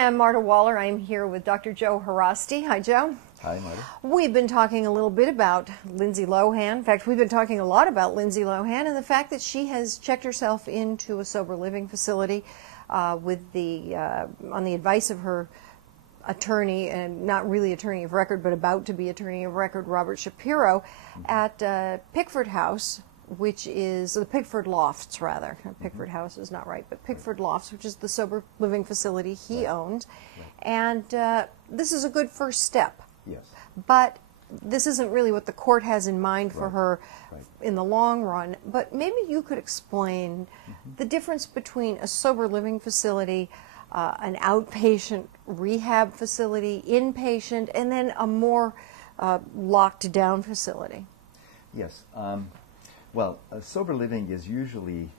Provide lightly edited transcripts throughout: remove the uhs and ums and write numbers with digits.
Hi, I'm Marta Waller. I'm here with Dr. Joe Haraszti. Hi, Joe. Hi, Marta. We've been talking a little bit about Lindsey Lohan. In fact, we've been talking a lot about Lindsey Lohan and the fact that she has checked herself into a sober living facility with on the advice of her attorney, and not really attorney of record, but about to be attorney of record, Robert Shapiro, at Pickford House, which is the Pickford Lofts, rather. Pickford House is not right, but Pickford Lofts, which is the sober living facility he owns. And this is a good first step. Yes. But this isn't really what the court has in mind for her in the long run. But maybe you could explain the difference between a sober living facility, an outpatient rehab facility, inpatient, and then a more locked down facility. Yes. Well, sober living is usually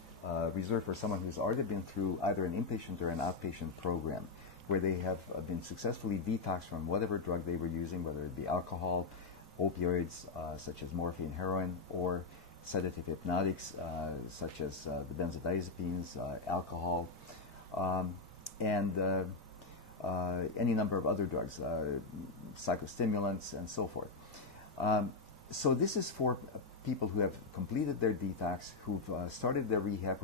reserved for someone who's already been through either an inpatient or an outpatient program where they have been successfully detoxed from whatever drug they were using, whether it be alcohol, opioids such as morphine, heroin, or sedative hypnotics such as the benzodiazepines, alcohol, and any number of other drugs, psychostimulants, and so forth. So this is for people who have completed their detox, who've started their rehab,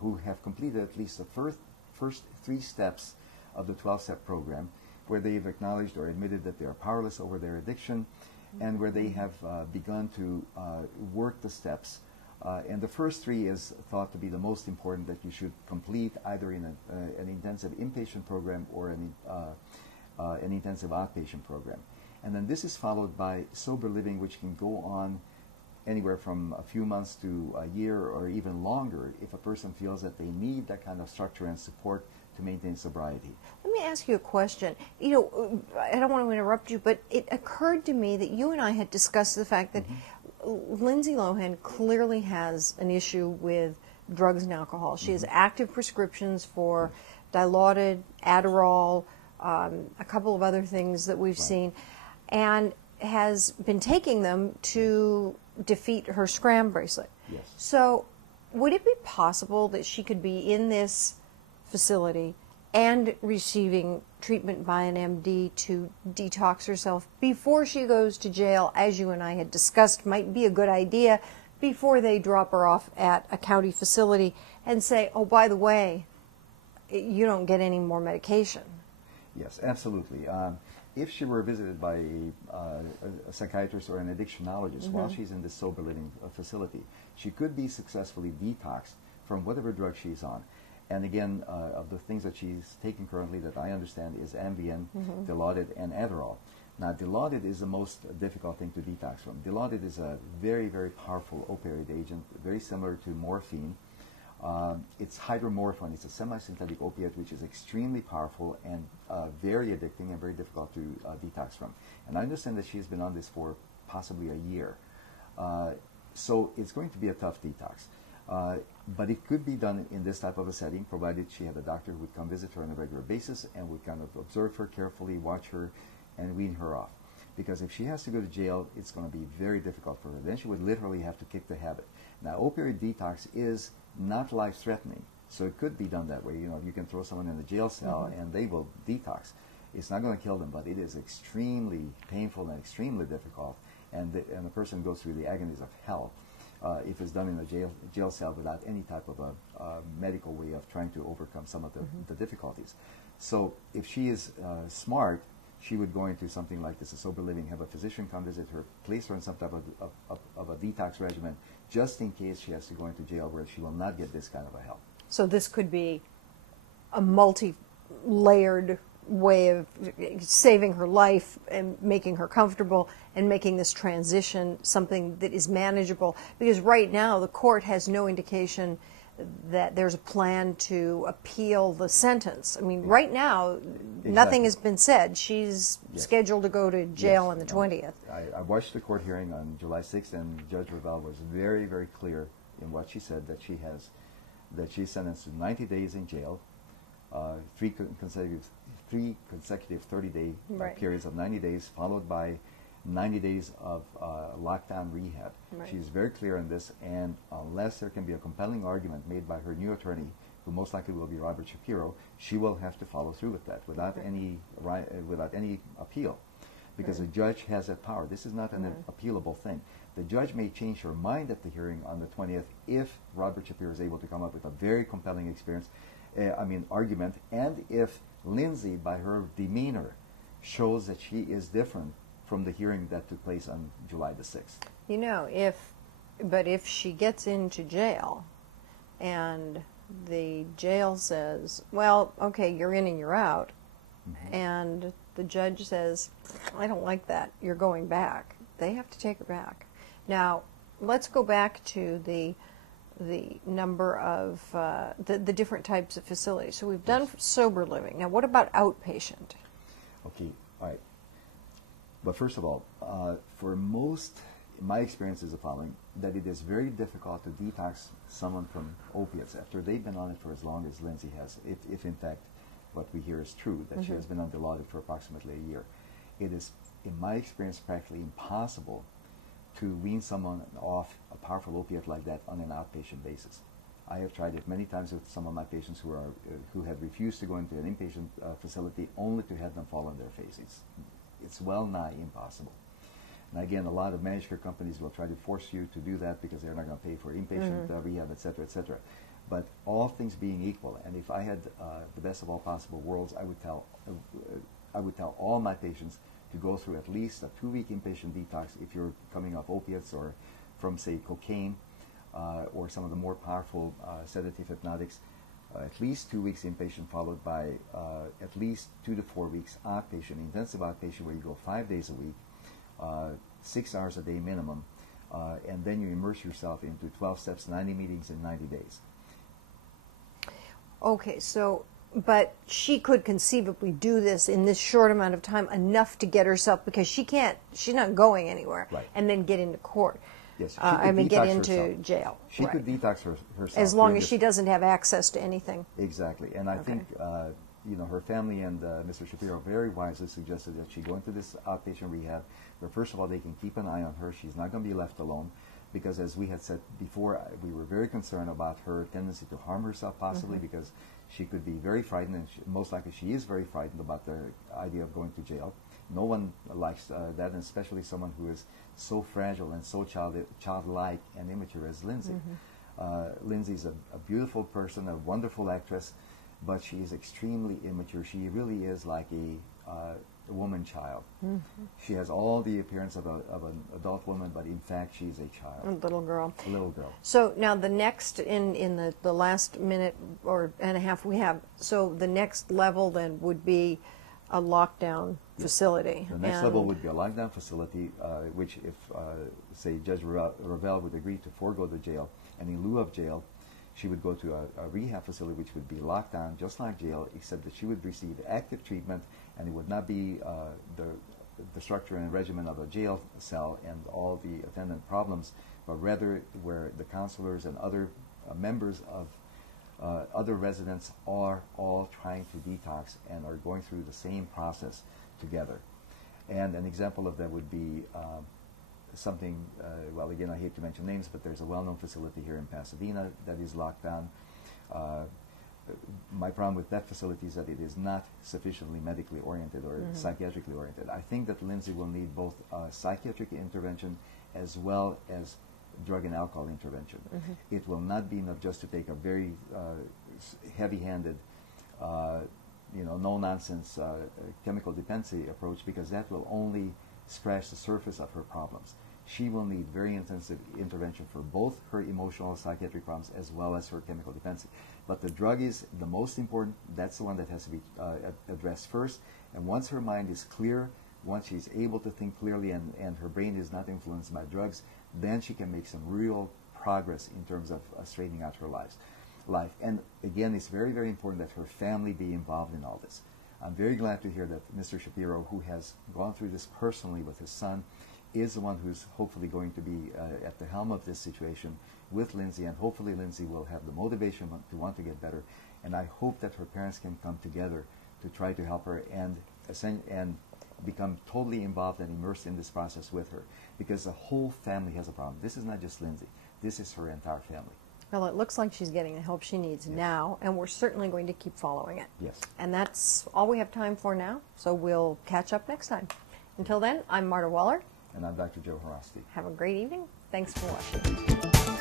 who have completed at least the first 3 steps of the 12-step program, where they've acknowledged or admitted that they are powerless over their addiction, and where they have begun to work the steps. And the first 3 is thought to be the most important, that you should complete either in an intensive inpatient program or an intensive outpatient program. And then this is followed by sober living, which can go on anywhere from a few months to a year or even longer if a person feels that they need that kind of structure and support to maintain sobriety. Let me ask you a question. You know, I don't want to interrupt you, but it occurred to me that you and I had discussed the fact that Lindsey Lohan clearly has an issue with drugs and alcohol. She has active prescriptions for Dilaudid, Adderall, a couple of other things that we've seen, and has been taking them to defeat her scram bracelet. Yes. So would it be possible that she could be in this facility and receiving treatment by an MD to detox herself before she goes to jail, as you and I had discussed might be a good idea, before they drop her off at a county facility and say, oh, by the way, you don't get any more medication? Yes, absolutely. If she were visited by a psychiatrist or an addictionologist while she's in this sober living facility, she could be successfully detoxed from whatever drug she's on. And again, of the things that she's taking currently that I understand is Ambien, Dilaudid, and Adderall. Now, Dilaudid is the most difficult thing to detox from. Dilaudid is a very, very powerful opioid agent, very similar to morphine. It's hydromorphone. It's a semi-synthetic opiate which is extremely powerful and very addicting and very difficult to detox from. And I understand that she's been on this for possibly a year. So it's going to be a tough detox. But it could be done in this type of a setting, provided she had a doctor who would come visit her on a regular basis and would kind of observe her carefully, watch her, and wean her off. Because if she has to go to jail, it's going to be very difficult for her. Then she would literally have to kick the habit. Now, opioid detox is not life-threatening, so it could be done that way. You know, you can throw someone in the jail cell and they will detox. It's not going to kill them, but it is extremely painful and extremely difficult, and the person goes through the agonies of hell if it's done in a jail cell without any type of a medical way of trying to overcome some of the difficulties. So if she is smart, she would go into something like this, a sober living, have a physician come visit her, place her on some type of a detox regimen, just in case she has to go into jail where she will not get this kind of a help. So this could be a multi-layered way of saving her life and making her comfortable and making this transition something that is manageable. Because right now the court has no indication that there's a plan to appeal the sentence. I mean, right now, nothing has been said. She's scheduled to go to jail on the 20th. I watched the court hearing on July 6th, and Judge Revel was very, very clear in what she said, that she's sentenced to 90 days in jail, 3 consecutive 30-day periods of 90 days, followed by 90 days of lockdown rehab. She's very clear on this, and unless there can be a compelling argument made by her new attorney who most likely will be Robert Shapiro, she will have to follow through with that without any appeal, because the judge has that power. This is not an appealable thing. The judge may change her mind at the hearing on the 20th if Robert Shapiro is able to come up with a very compelling argument, and if Lindsey, by her demeanor, shows that she is different from the hearing that took place on July the 6th. You know, if she gets into jail and the jail says, well, okay, you're in and you're out, and the judge says, I don't like that, you're going back, they have to take her back. Now, let's go back to the number of the different types of facilities. So we've done sober living. Now, what about outpatient? Okay, all right. But first of all, for most, my experience is the following, that it is very difficult to detox someone from opiates after they've been on it for as long as Lindsey has, if in fact what we hear is true, that she has been on Dilaudid for approximately a year. It is, in my experience, practically impossible to wean someone off a powerful opiate like that on an outpatient basis. I have tried it many times with some of my patients who have refused to go into an inpatient facility only to have them fall on their faces. It's well nigh impossible. And again, a lot of managed care companies will try to force you to do that because they're not going to pay for inpatient rehab, et cetera, et cetera. But all things being equal, and if I had the best of all possible worlds, I would tell all my patients to go through at least a 2-week inpatient detox if you're coming off opiates or from, say, cocaine or some of the more powerful sedative hypnotics. At least 2 weeks inpatient, followed by at least 2 to 4 weeks outpatient, intensive outpatient, where you go 5 days a week, 6 hours a day minimum, and then you immerse yourself into 12 steps, 90 meetings in 90 days. Okay, so, but she could conceivably do this in this short amount of time, enough to get herself, because she's not going anywhere, right, and then get into court. Yes, get into herself. jail. She could detox herself. As long as she doesn't have access to anything. Exactly. And I think, her family and Mr. Shapiro very wisely suggested that she go into this outpatient rehab, where first of all they can keep an eye on her. She's not going to be left alone, because as we had said before, we were very concerned about her tendency to harm herself possibly, because she could be very frightened, and most likely she is very frightened about the idea of going to jail. No one likes that, and especially someone who is so fragile and so childlike and immature as Lindsey. Lindsey's a beautiful person, a wonderful actress, but she is extremely immature. She really is like a woman child. She has all the appearance of an adult woman, but in fact she's a child. A little girl. A little girl. So now the next, in the last minute or and a half we have, so the next level then would be a lockdown facility. The next level would be a lockdown facility, which if, say, Judge Revel would agree to forego the jail, and in lieu of jail, she would go to a rehab facility which would be locked down just like jail, except that she would receive active treatment, and it would not be the structure and regimen of a jail cell and all the attendant problems, but rather where the counselors and other members of other residents are all trying to detox and are going through the same process together. And an example of that would be something, well, again, I hate to mention names, but there's a well-known facility here in Pasadena that is locked down. My problem with that facility is that it is not sufficiently medically oriented or psychiatrically oriented. I think that Lindsey will need both psychiatric intervention as well as drug and alcohol intervention. It will not be enough just to take a very heavy-handed, no-nonsense chemical dependency approach, because that will only scratch the surface of her problems. She will need very intensive intervention for both her emotional psychiatric problems as well as her chemical dependency. But the drug is the most important. That's the one that has to be addressed first. And once her mind is clear, once she's able to think clearly and her brain is not influenced by drugs, then she can make some real progress in terms of straightening out her life. And again, it's very, very important that her family be involved in all this. I'm very glad to hear that Mr. Shapiro, who has gone through this personally with his son, is the one who's hopefully going to be at the helm of this situation with Lindsey, and hopefully Lindsey will have the motivation to want to get better. And I hope that her parents can come together to try to help her and become totally involved and immersed in this process with her, because the whole family has a problem. This is not just Lindsey. This is her entire family. Well, it looks like she's getting the help she needs now, and we're certainly going to keep following it. Yes. And that's all we have time for now, so we'll catch up next time. Until then, I'm Marta Waller. And I'm Dr. Joe Haraszti. Have a great evening. Thanks for watching.